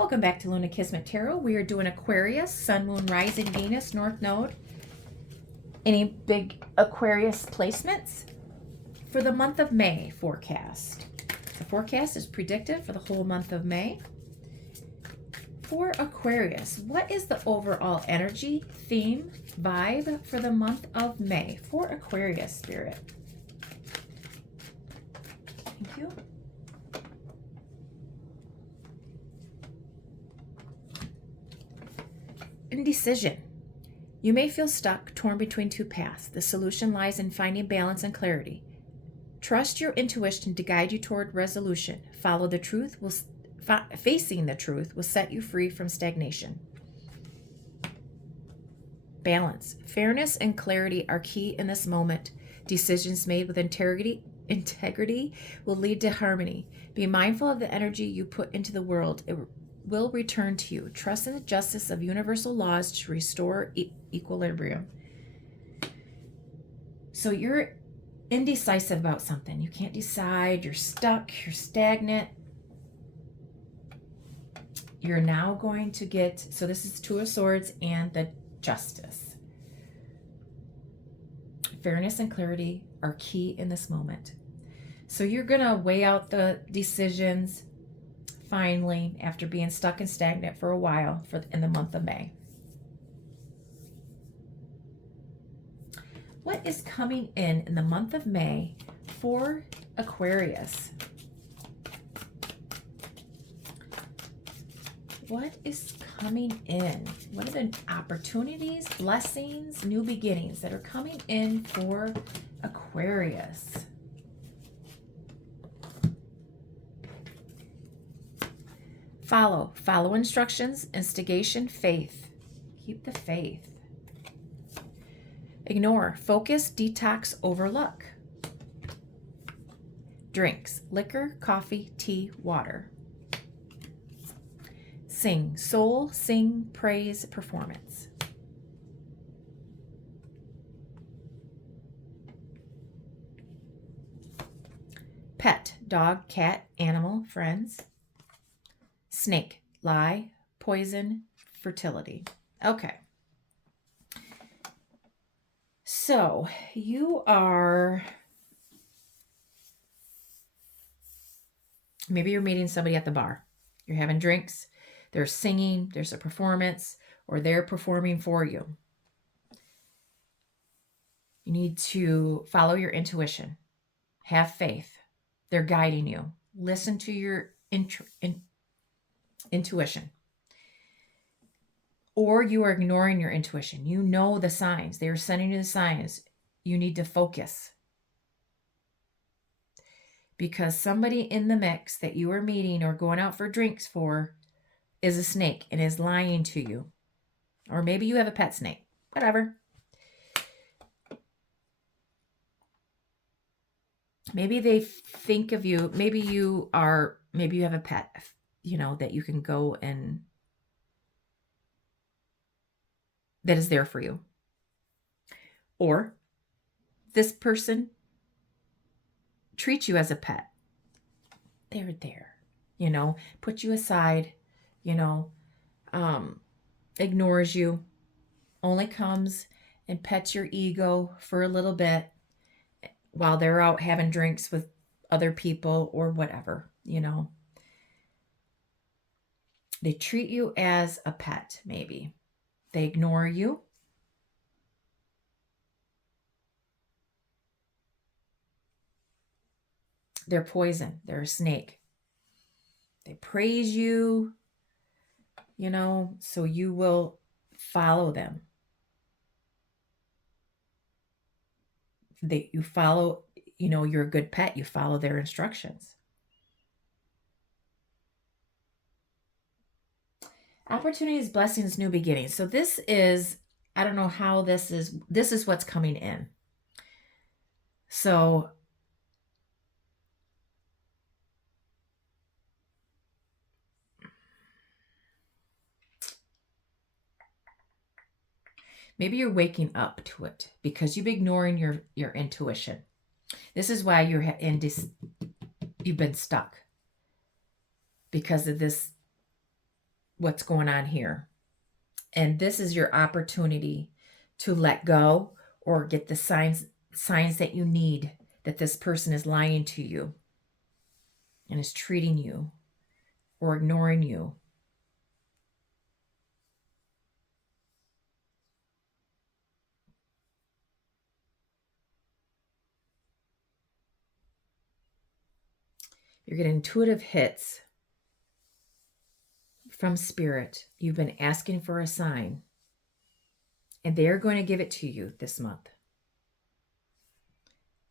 Welcome back to Luna Kismet Tarot. We are doing Aquarius, Sun, Moon, Rising, Venus, North Node. Any big Aquarius placements? For the month of May forecast. The forecast is predictive for the whole month of May. For Aquarius, what is the overall energy, theme, vibe for the month of May for Aquarius, Spirit? Thank you. Indecision. You may feel stuck, torn between two paths. The solution lies in finding balance and clarity. Trust your intuition to guide you toward resolution. Follow the truth. Facing the truth will set you free from stagnation. Balance. Fairness and clarity are key in this moment. Decisions made with integrity will lead to harmony. Be mindful of the energy you put into the world. It will return to you. Trust in the justice of universal laws to restore equilibrium. So you're indecisive about something. You can't decide. You're stuck. You're stagnant. You're now going to get, so this is Two of Swords and the Justice. Fairness and clarity are key in this moment. So you're going to weigh out the decisions finally, after being stuck and stagnant for a while in the month of May. What is coming in the month of May for Aquarius? What is coming in? What are the opportunities, blessings, new beginnings that are coming in for Aquarius? Follow instructions, instigation, faith. Keep the faith. Ignore, focus, detox, overlook. Drinks, liquor, coffee, tea, water. Sing, soul, sing, praise, performance. Pet, dog, cat, animal, friends. Snake, lie, poison, fertility. Okay. So you are, maybe you're meeting somebody at the bar. You're having drinks. They're singing. There's a performance, or they're performing for you. You need to follow your intuition. Have faith. They're guiding you. Listen to your intuition. Or you are ignoring your intuition. You know the signs. They are sending you the signs. You need to focus. Because somebody in the mix that you are meeting or going out for drinks for is a snake and is lying to you. Or maybe you have a pet snake. Whatever. Maybe they think of you. Maybe you have a pet, that you can go and that is there for you. Or this person treats you as a pet. They're there, put you aside, ignores you, only comes and pets your ego for a little bit while they're out having drinks with other people or whatever, They treat you as a pet, maybe. They ignore you. They're poison. They're a snake. They praise you, so you will follow them. You follow, you're a good pet. You follow their instructions. Opportunities, blessings, new beginnings. So this is, I don't know how this is what's coming in. So maybe you're waking up to it because you've been ignoring your intuition. This is why you've been stuck because of this what's going on here. And this is your opportunity to let go or get the signs that you need that this person is lying to you and is treating you or ignoring you. You're getting intuitive hits from spirit. You've been asking for a sign, and they're going to give it to you this month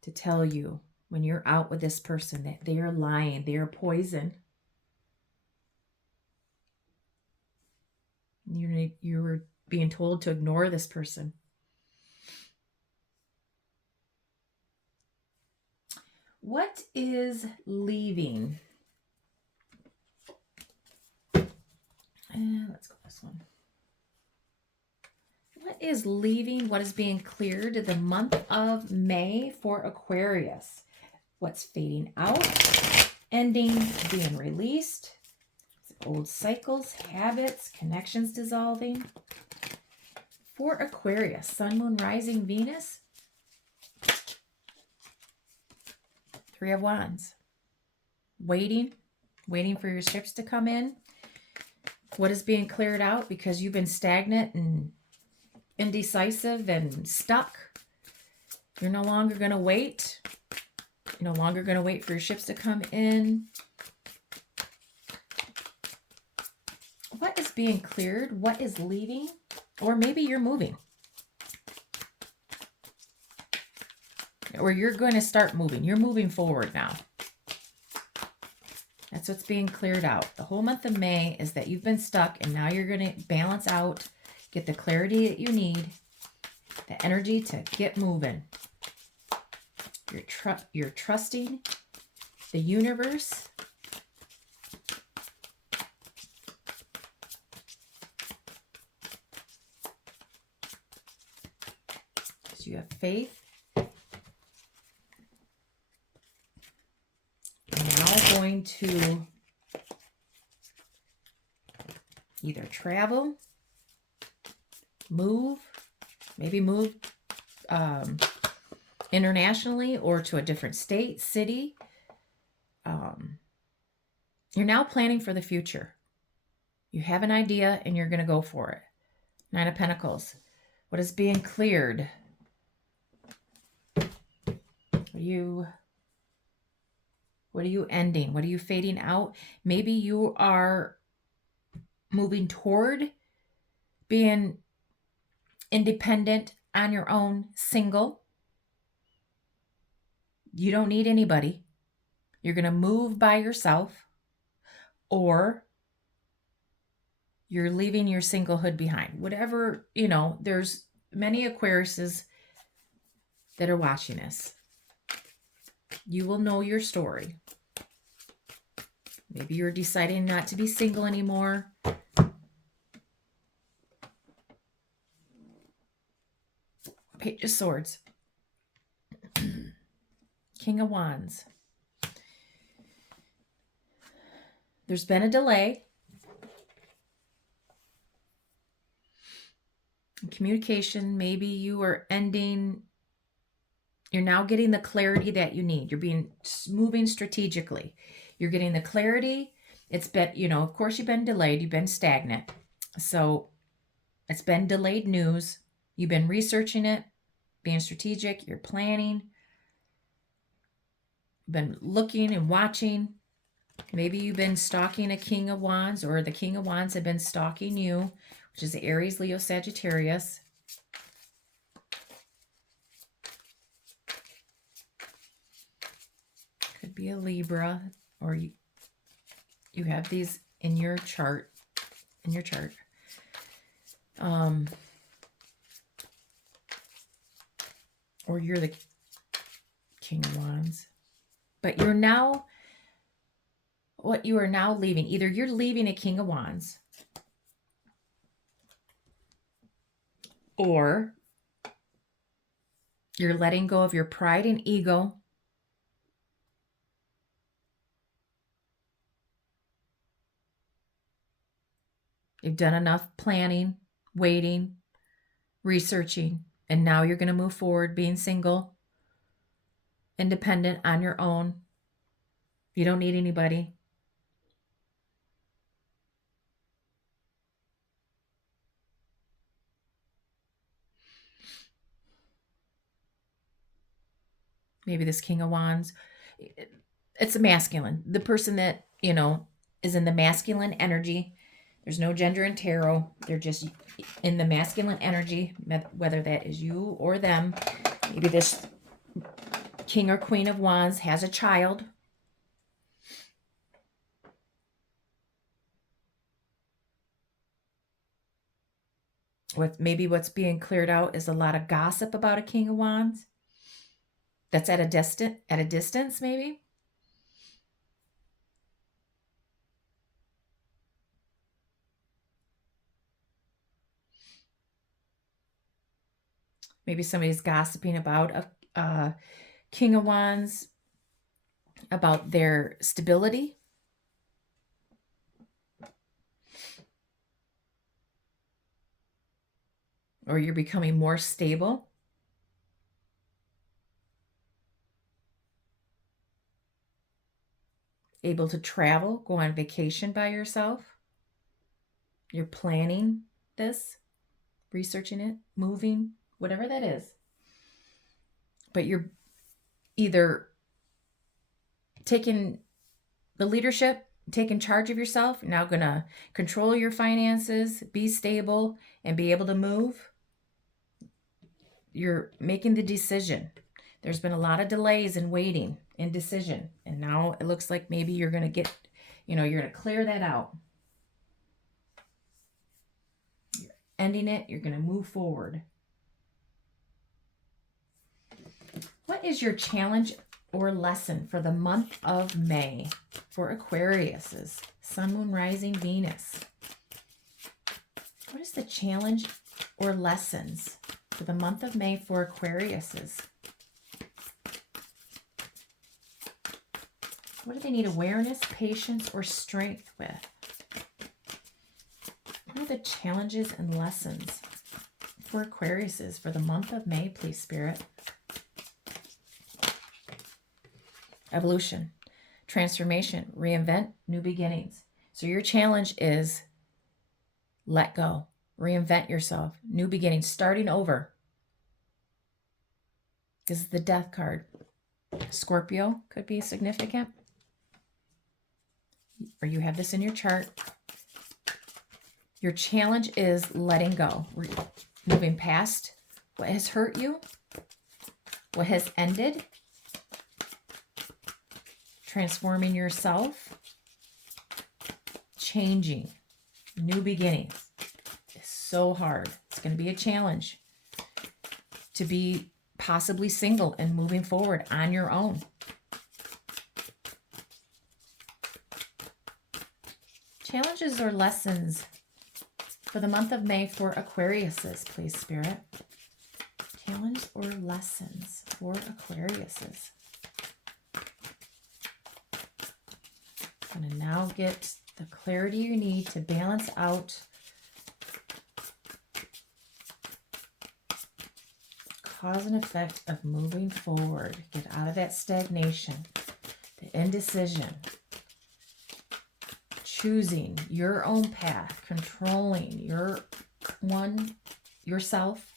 to tell you when you're out with this person that they are lying, they are poison. You were being told to ignore this person. What is leaving? Let's go this one. What is leaving? What is being cleared the month of May for Aquarius? What's fading out? Ending, being released. Old cycles, habits, connections dissolving. For Aquarius, Sun, Moon, Rising, Venus. 3 of Wands. Waiting for your ships to come in. What is being cleared out because you've been stagnant and indecisive and stuck? You're no longer going to wait. You're no longer going to wait for your ships to come in. What is being cleared? What is leaving? Or maybe you're moving. Or you're going to start moving. You're moving forward now. That's what's being cleared out. The whole month of May is that you've been stuck and now you're going to balance out, get the clarity that you need, the energy to get moving. You're trusting the universe. So you have faith. Going to either travel, maybe move internationally or to a different state, city. You're now planning for the future. You have an idea and you're going to go for it. 9 of Pentacles. What is being cleared? What are you ending? What are you fading out? Maybe you are moving toward being independent on your own, single. You don't need anybody. You're going to move by yourself, or you're leaving your singlehood behind. Whatever, there's many Aquariuses that are watching this. You will know your story. Maybe you're deciding not to be single anymore. Page of Swords. King of Wands. There's been a delay in communication. Maybe you are ending. You're now getting the clarity that you need. You're moving strategically. You're getting the clarity. It's been, of course you've been delayed. You've been stagnant. So it's been delayed news. You've been researching it, being strategic. You're planning. You've been looking and watching. Maybe you've been stalking a King of Wands, or the King of Wands have been stalking you, which is Aries, Leo, Sagittarius. Could be a Libra, or you have these in your chart. Or you're the King of Wands. But what you are now leaving, either you're leaving a King of Wands, or you're letting go of your pride and ego. You've done enough planning, waiting, researching, and now you're going to move forward being single, independent on your own. You don't need anybody. Maybe this King of Wands, it's a masculine. The person that, is in the masculine energy. There's no gender in tarot. They're just in the masculine energy, whether that is you or them. Maybe this King or Queen of Wands has a child. Maybe what's being cleared out is a lot of gossip about a King of Wands. That's at a distance, maybe. Maybe somebody's gossiping about a King of Wands, about their stability. Or you're becoming more stable. Able to travel, go on vacation by yourself. You're planning this, researching it, moving, whatever that is. But you're either taking the leadership, taking charge of yourself, now going to control your finances, be stable, and be able to move. You're making the decision. There's been a lot of delays in waiting, indecision. And now it looks like maybe you're going to get, you're going to clear that out. You're ending it. You're going to move forward. What is your challenge or lesson for the month of May for Aquarius's Sun, Moon, Rising, Venus? What is the challenge or lessons for the month of May for Aquarius's? What do they need awareness, patience, or strength with? What are the challenges and lessons for Aquarius's for the month of May, please, Spirit? Evolution, transformation, reinvent, new beginnings. So your challenge is let go, reinvent yourself, new beginnings, starting over. This is the Death card. Scorpio could be significant. Or you have this in your chart. Your challenge is letting go, moving past what has hurt you, what has ended, transforming yourself, changing, new beginnings. It's so hard. It's going to be a challenge to be possibly single and moving forward on your own. Challenges or lessons for the month of May for Aquarius's, please, Spirit. Challenge or lessons for Aquarius's. I'm going to now get the clarity you need to balance out cause and effect of moving forward. Get out of that stagnation, the indecision, choosing your own path, controlling yourself,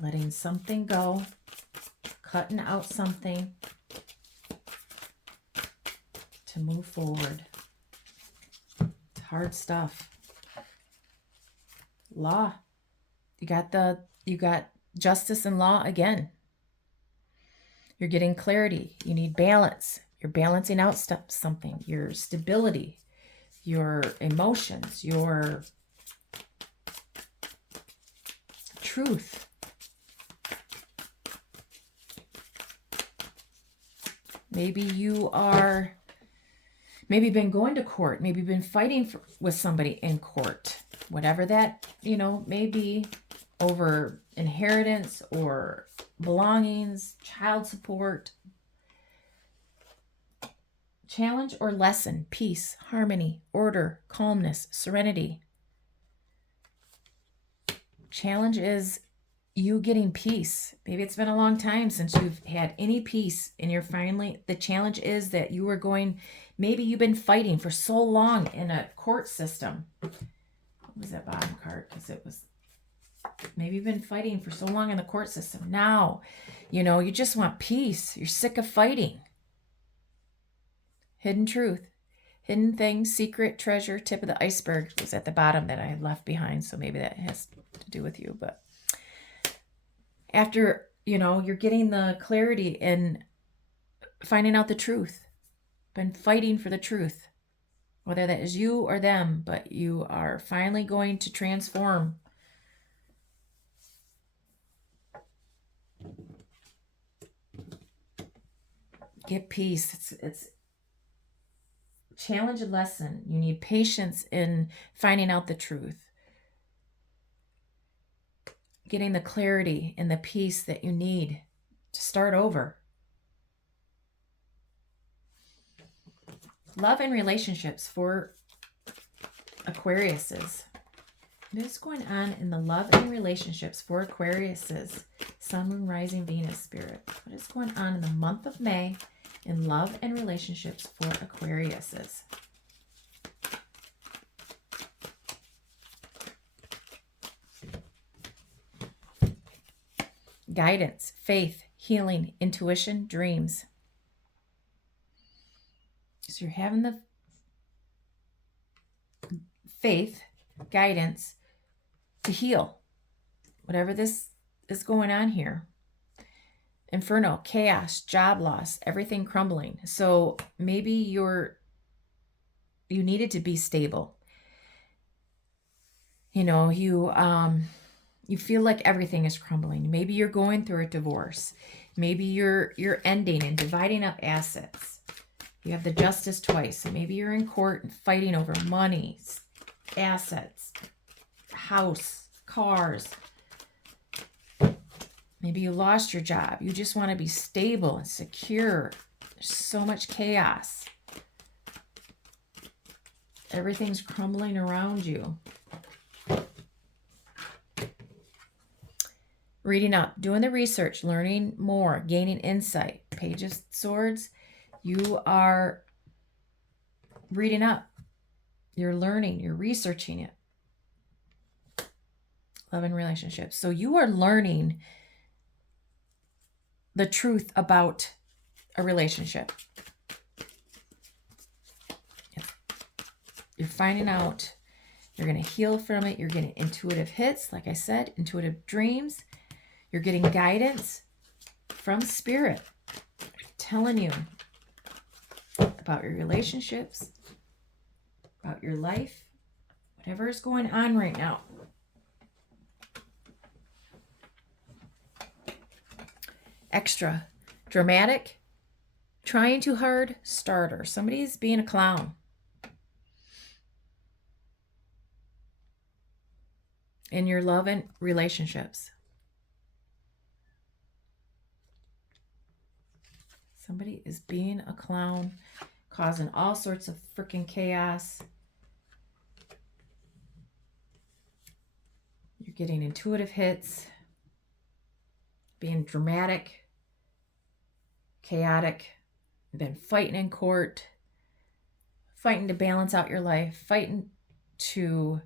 letting something go, cutting out something to move forward. It's hard stuff. Law. You got justice and law again. You're getting clarity. You need balance. You're balancing out something. Your stability, your emotions, your truth. Maybe you are been going to court, maybe been fighting with somebody in court, whatever that, may be, over inheritance or belongings, child support, Challenge or lesson, peace, harmony, order, calmness, serenity. Challenge is you getting peace. Maybe it's been a long time since you've had any peace and you're finally, the challenge is that you are going, maybe you've been fighting for so long in a court system. What was that bottom card? Because it was, maybe you've been fighting for so long in the court system. Now, you just want peace. You're sick of fighting. Hidden truth, hidden things, secret treasure, tip of the iceberg was at the bottom that I had left behind. So maybe that has to do with you. But after, you're getting the clarity and finding out the truth, been fighting for the truth, whether that is you or them, but you are finally going to transform. Get peace. It's challenge a lesson. You need patience in finding out the truth. Getting the clarity and the peace that you need to start over. Love and relationships for Aquariuses. What is going on in the love and relationships for Aquariuses? Sun, Moon, Rising, Venus, Spirit. What is going on in the month of May in love and relationships for Aquariuses? Guidance, faith, healing, intuition, dreams. So you're having the faith, guidance to heal whatever this is going on here. Inferno, chaos, job loss, everything crumbling. So maybe you needed to be stable. You feel like everything is crumbling. Maybe you're going through a divorce. Maybe you're ending and dividing up assets. You have the justice twice. So maybe you're in court and fighting over money, assets, house, cars. Maybe you lost your job. You just want to be stable and secure. There's so much chaos. Everything's crumbling around you. Reading up, doing the research, learning more, gaining insight. Page of Swords, you are reading up. You're learning, you're researching it. Love and relationships. So you are learning the truth about a relationship. You're finding out. You're going to heal from it. You're getting intuitive hits, like I said, intuitive dreams. You're getting guidance from Spirit, telling you about your relationships, about your life, whatever is going on right now. Extra, dramatic, trying too hard, starter. Somebody's being a clown. In your love and relationships. Somebody is being a clown, causing all sorts of freaking chaos. You're getting intuitive hits, being dramatic, chaotic, been fighting in court, fighting to balance out your life, fighting to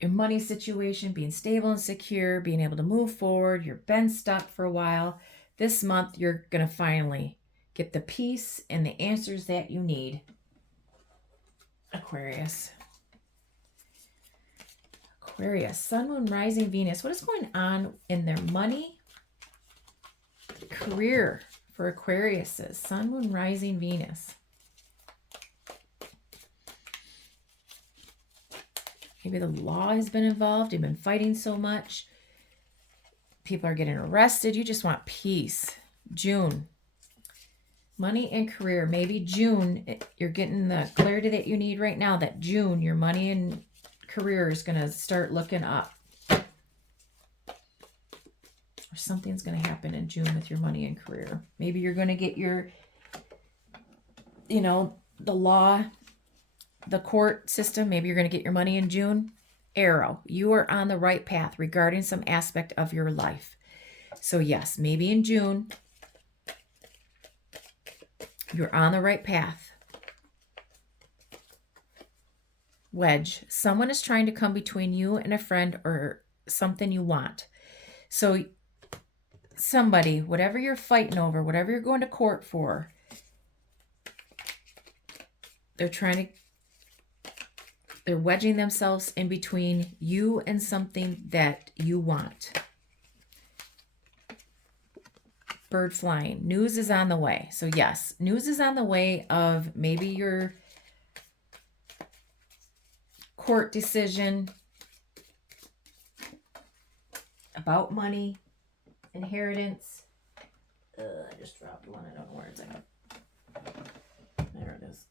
your money situation, being stable and secure, being able to move forward. You've been stuck for a while. This month, you're going to finally get the peace and the answers that you need. Aquarius. Aquarius, Sun, Moon, Rising, Venus. What is going on in their money, career for Aquariuses? Sun, Moon, Rising, Venus. Maybe the law has been involved. You've been fighting so much. People are getting arrested. You just want peace. June. Money and career. Maybe June, you're getting the clarity that you need right now. That June, your money and career is going to start looking up. Or something's going to happen in June with your money and career. Maybe you're going to get your, you know, the law, the court system. Maybe you're going to get your money in June. Arrow, you are on the right path regarding some aspect of your life. So yes, maybe in June, you're on the right path. Wedge, someone is trying to come between you and a friend or something you want. So somebody, whatever you're fighting over, whatever you're going to court for, they're wedging themselves in between you and something that you want. Bird flying. News is on the way. So yes, news is on the way of maybe your court decision about money, inheritance. I just dropped one. I don't know where it's at. There it is.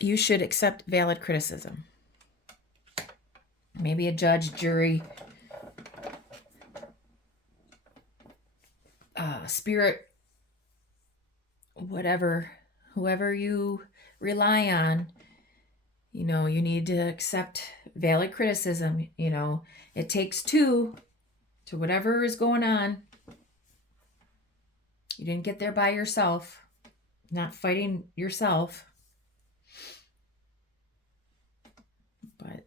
You should accept valid criticism. Maybe a judge, jury, spirit, whatever, whoever you rely on, you know, you need to accept valid criticism. You know, it takes two to whatever is going on. You didn't get there by yourself, not fighting yourself. But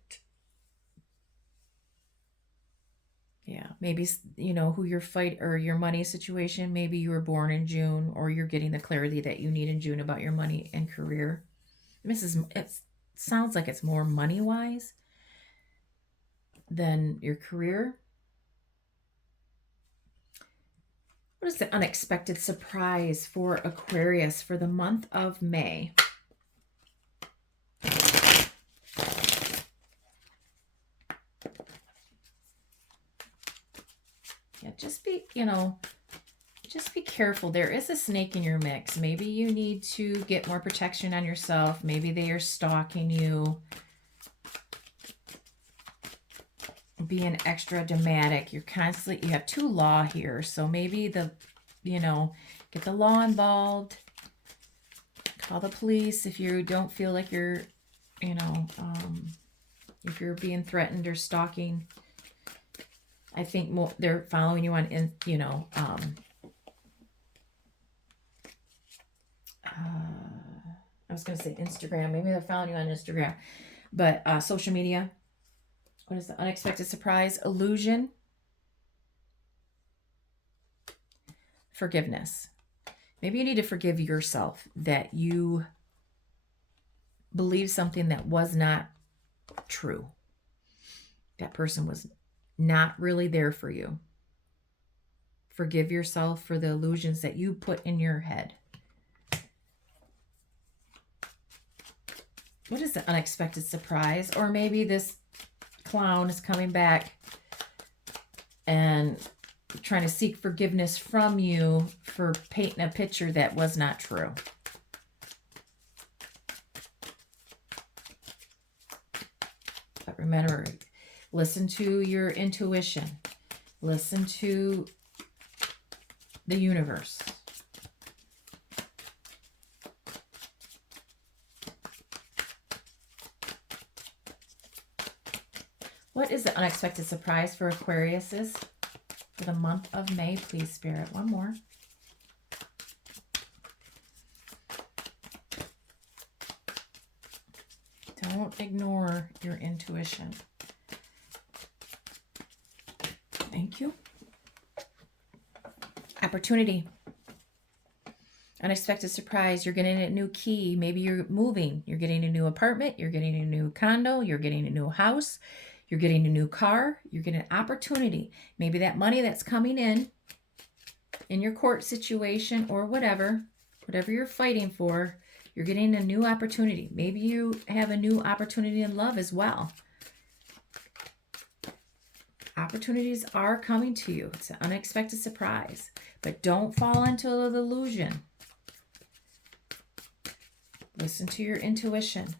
yeah, maybe, you know, who your fight or your money situation, maybe you were born in June, or you're getting the clarity that you need in June about your money and career. It sounds like it's more money-wise than your career. What is the unexpected surprise for Aquarius for the month of May? Yeah, just be, you know, just be careful. There is a snake in your mix. Maybe you need to get more protection on yourself. Maybe they are stalking you. Being extra dramatic. You have two law here. So maybe get the law involved. Call the police if you don't feel like you're, if you're being threatened or stalking. I think they're following you on, I was going to say Instagram. Maybe they're following you on Instagram. But social media. What is the unexpected surprise? Illusion. Forgiveness. Maybe you need to forgive yourself that you believe something that was not true. That person was not really there for you. Forgive yourself for the illusions that you put in your head. What is the unexpected surprise? Or maybe this clown is coming back and trying to seek forgiveness from you for painting a picture that was not true. But remember, listen to your intuition. Listen to the universe. What is the unexpected surprise for Aquariuses for the month of May, please, Spirit? One more. Don't ignore your intuition. Thank you. Opportunity. Unexpected surprise. You're getting a new key. Maybe you're moving. You're getting a new apartment. You're getting a new condo. You're getting a new house. You're getting a new car. You're getting an opportunity. Maybe that money that's coming in your court situation or whatever you're fighting for, you're getting a new opportunity. Maybe you have a new opportunity in love as well. Opportunities are coming to you. It's an unexpected surprise. But don't fall into the illusion. Listen to your intuition.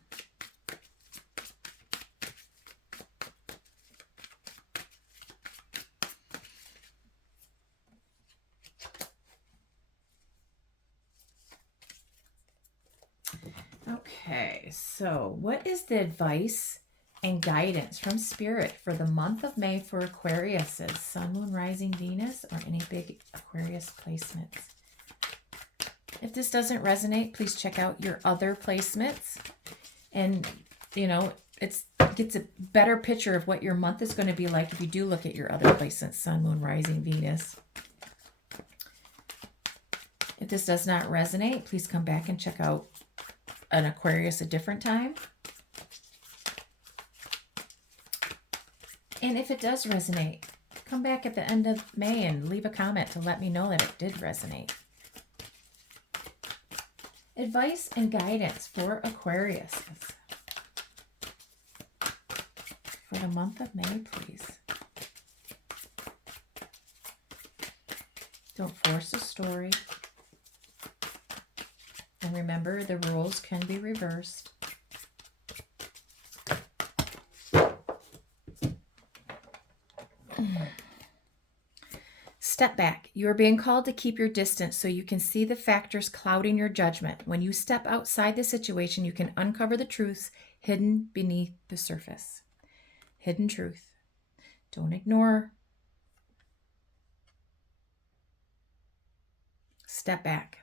Okay, so what is the advice and guidance from Spirit for the month of May for Aquariuses? Sun, Moon, Rising, Venus, or any big Aquarius placements? If this doesn't resonate, please check out your other placements. And, you know, it gets a better picture of what your month is going to be like if you do look at your other placements, Sun, Moon, Rising, Venus. If this does not resonate, please come back and check out an Aquarius a different time. And if it does resonate, come back at the end of May and leave a comment to let me know that it did resonate. Advice and guidance for Aquarius for the month of May, please. Don't force a story. And remember, the rules can be reversed. Step back. You are being called to keep your distance so you can see the factors clouding your judgment. When you step outside the situation, you can uncover the truths hidden beneath the surface. Hidden truth. Don't ignore. Step back.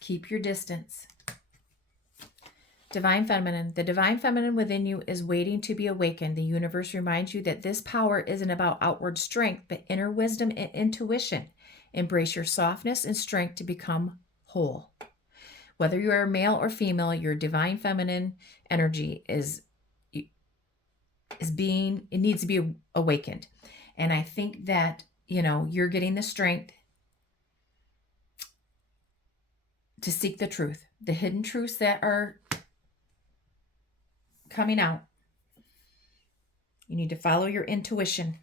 Keep your distance. Divine Feminine. The Divine Feminine within you is waiting to be awakened. The universe reminds you that this power isn't about outward strength, but inner wisdom and intuition. Embrace your softness and strength to become whole. Whether you are male or female, your Divine Feminine energy it needs to be awakened. And I think that, you know, you're getting the strength to seek the truth, the hidden truths that are coming out. You need to follow your intuition.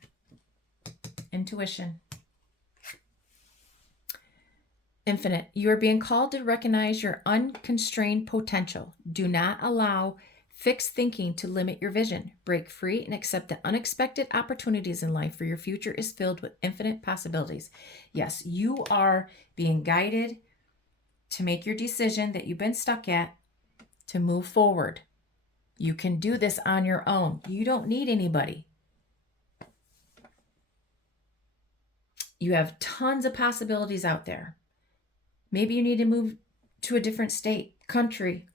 Intuition. Infinite. You are being called to recognize your unconstrained potential. Do not allow fixed thinking to limit your vision. Break free and accept the unexpected opportunities in life, for your future is filled with infinite possibilities. Yes, you are being guided to make your decision that you've been stuck at, to move forward. You can do this on your own. You don't need anybody. You have tons of possibilities out there. Maybe you need to move to a different state, country,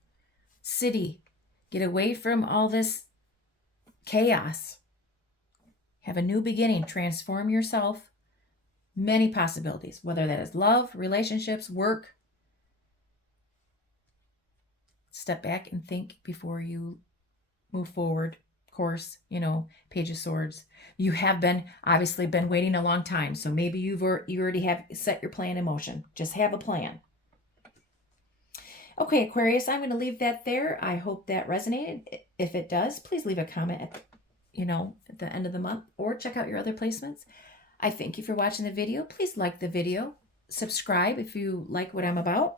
city. Get away from all this chaos. Have a new beginning. Transform yourself. Many possibilities, whether that is love, relationships, work. Step back and think before you move forward. Of course, you know, Page of Swords. You have obviously been waiting a long time, so maybe you already have set your plan in motion. Just have a plan. Okay, Aquarius, I'm going to leave that there. I hope that resonated. If it does, please leave a comment at the end of the month, or check out your other placements. I thank you for watching the video. Please like the video. Subscribe if you like what I'm about.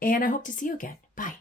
And I hope to see you again. Bye.